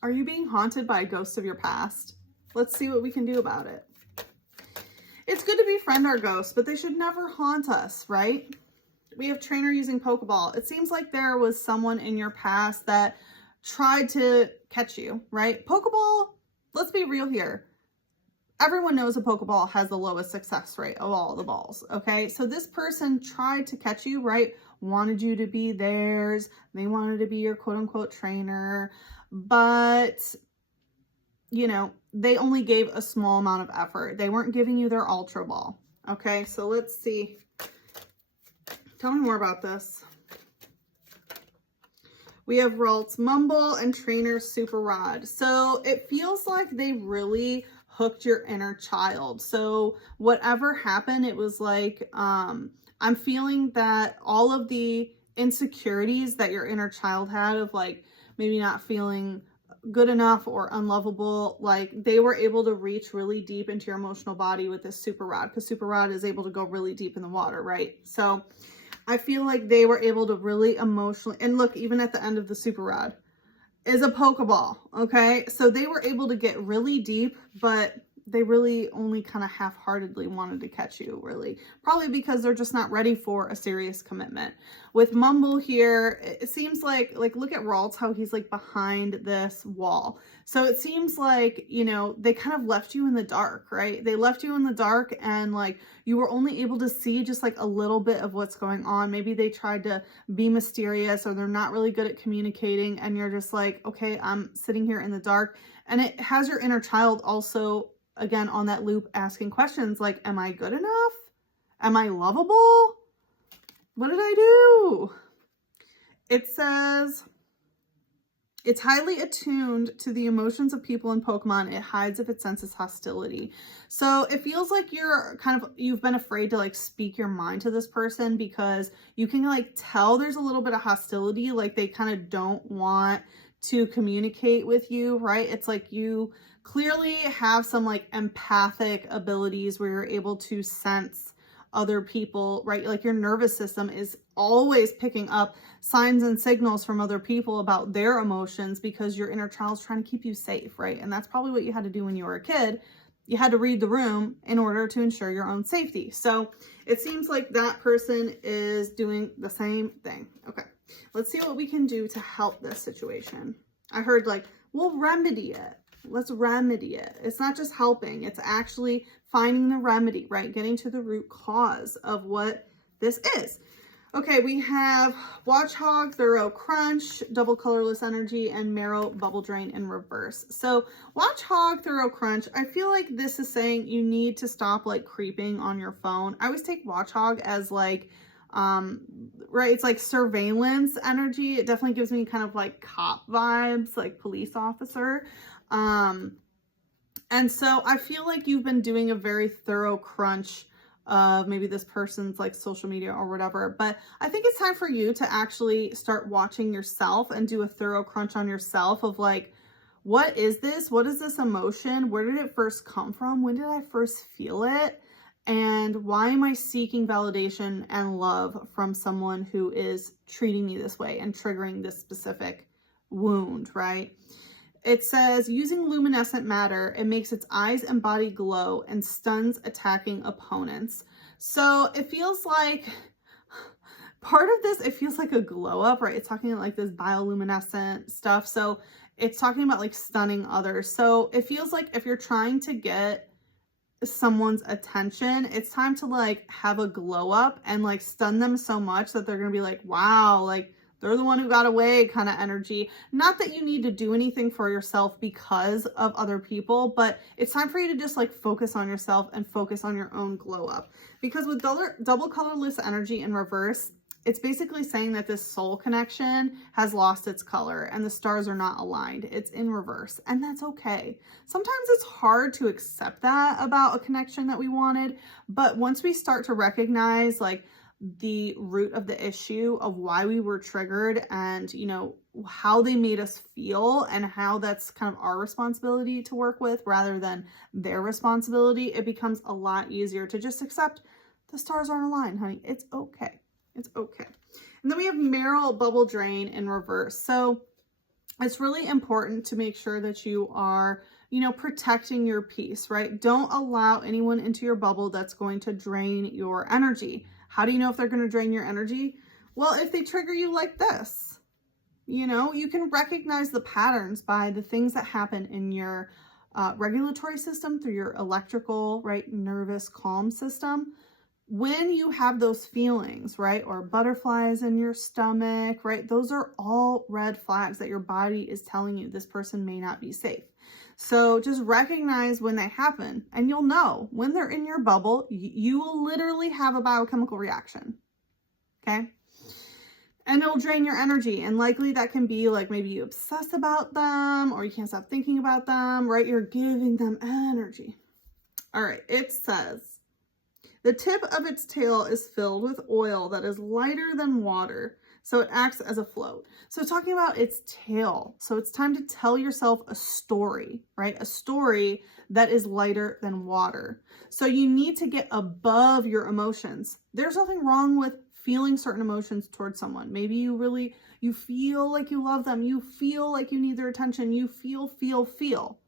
Are you being haunted by a ghost of your past? Let's see what we can do about it. It's good to befriend our ghosts, but they should never haunt us, right? We have trainer using Pokeball. It seems like there was someone in your past that tried to catch you, right? Pokeball, let's be real here. Everyone knows a Pokeball has the lowest success rate of all the balls, okay? So this person tried to catch you, right? Wanted you to be theirs. They wanted to be your quote-unquote trainer. But, you know, they only gave a small amount of effort. They weren't giving you their Ultra Ball, okay? So let's see. Tell me more about this. We have Ralts Mumble and Trainer Super Rod. So it feels like they really hooked your inner child. So whatever happened, it was like, I'm feeling that all of the insecurities that your inner child had of like maybe not feeling good enough or unlovable, like they were able to reach really deep into your emotional body with this Super Rod, because Super Rod is able to go really deep in the water, right? So I feel like they were able to really emotionally, and look, even at the end of the Super Rod is a Pokeball, okay? So they were able to get really deep, but they really only kind of half-heartedly wanted to catch you, really. Probably because they're just not ready for a serious commitment. With Mumble here, it seems like look at Ralts, how he's like behind this wall. So it seems like, you know, they kind of left you in the dark, right? They left you in the dark and like you were only able to see just like a little bit of what's going on. Maybe they tried to be mysterious or they're not really good at communicating and you're just like, okay, I'm sitting here in the dark. And it has your inner child also, again, on that loop asking questions like, am I good enough? Am I lovable? What did I do? It says, it's highly attuned to the emotions of people and Pokemon. It hides if it senses hostility. So it feels like you've been afraid to like speak your mind to this person because you can like tell there's a little bit of hostility. Like they kind of don't want to communicate with you, right? It's like you clearly have some like empathic abilities where you're able to sense other people, right? Like your nervous system is always picking up signs and signals from other people about their emotions because your inner child's trying to keep you safe, right? And that's probably what you had to do when you were a kid. You had to read the room in order to ensure your own safety. So it seems like that person is doing the same thing. Okay, let's see what we can do to help this situation. I heard like, we'll remedy it. Let's remedy it. It's not just helping, it's actually finding the remedy, right? Getting to the root cause of what this is. Okay, we have Watchog, Thorough Crunch, Double Colorless Energy, and Marrow Bubble Drain in reverse. So Watchog, Thorough Crunch, I feel like this is saying you need to stop like creeping on your phone. I always take Watchog as like, right, it's like surveillance energy. It definitely gives me kind of like cop vibes, like police officer. And so I feel like you've been doing a very thorough crunch of maybe this person's like social media or whatever, but I think it's time for you to actually start watching yourself and do a thorough crunch on yourself of like, what is this? What is this emotion? Where did it first come from? When did I first feel it? And why am I seeking validation and love from someone who is treating me this way and triggering this specific wound, right? It says, using luminescent matter, it makes its eyes and body glow and stuns attacking opponents. So it feels like part of this, it feels like a glow up, right? It's talking like this bioluminescent stuff. So it's talking about like stunning others. So it feels like if you're trying to get someone's attention, it's time to like have a glow up and like stun them so much that they're going to be like, wow, like they're the one who got away kind of energy. Not that you need to do anything for yourself because of other people, but it's time for you to just like focus on yourself and focus on your own glow up. Because with double colorless energy in reverse, it's basically saying that this soul connection has lost its color and the stars are not aligned. It's in reverse, and that's okay. Sometimes it's hard to accept that about a connection that we wanted, but once we start to recognize like the root of the issue of why we were triggered and, you know, how they made us feel and how that's kind of our responsibility to work with rather than their responsibility, it becomes a lot easier to just accept the stars aren't aligned, honey. It's okay. It's okay. And then we have Marrow Bubble Drain in reverse. So it's really important to make sure that you are, protecting your peace, right? Don't allow anyone into your bubble that's going to drain your energy. How do you know if they're going to drain your energy? Well, if they trigger you like this, you can recognize the patterns by the things that happen in your regulatory system through your electrical, right, nervous calm system. When you have those feelings, right, or butterflies in your stomach, right, those are all red flags that your body is telling you this person may not be safe. So just recognize when they happen, and you'll know when they're in your bubble. You will literally have a biochemical reaction, okay? And it'll drain your energy, and likely that can be like maybe you obsess about them or you can't stop thinking about them, right? You're giving them energy. All right, it says, the tip of its tail is filled with oil that is lighter than water, so it acts as a float. So talking about its tail. So it's time to tell yourself a story, right? A story that is lighter than water. So you need to get above your emotions. There's nothing wrong with feeling certain emotions towards someone. Maybe you feel like you love them. You feel like you need their attention. You feel.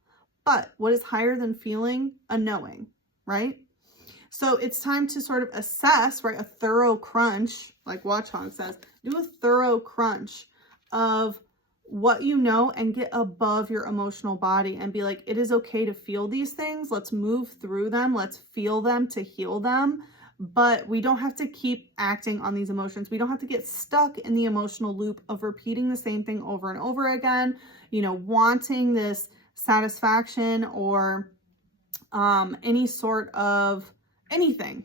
But what is higher than feeling? A knowing, right? So it's time to sort of assess, right? A thorough crunch, like Watchung says, do a thorough crunch of what you know and get above your emotional body and be like, it is okay to feel these things. Let's move through them. Let's feel them to heal them. But we don't have to keep acting on these emotions. We don't have to get stuck in the emotional loop of repeating the same thing over and over again, wanting this satisfaction or any sort of anything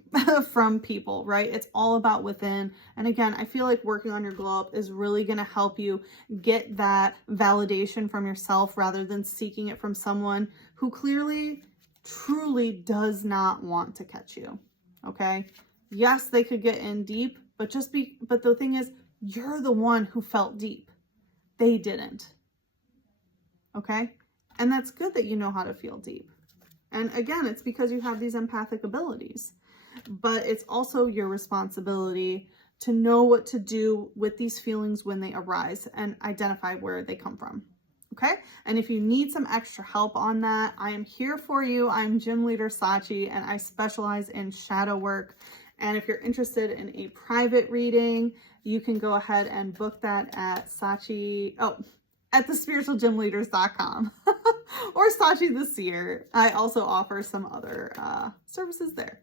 from people, right? It's all about within. And again, I feel like working on your glow up is really going to help you get that validation from yourself rather than seeking it from someone who clearly, truly does not want to catch you. Okay. Yes, they could get in deep, but the thing is, you're the one who felt deep. They didn't. Okay. And that's good that you know how to feel deep. And again, it's because you have these empathic abilities, but it's also your responsibility to know what to do with these feelings when they arise and identify where they come from. Okay. And if you need some extra help on that, I am here for you. I'm Gym Leader Sachi, and I specialize in shadow work. And if you're interested in a private reading, you can go ahead and book that at at thespiritualgymleaders.com or Sachi the Seer. I also offer some other services there.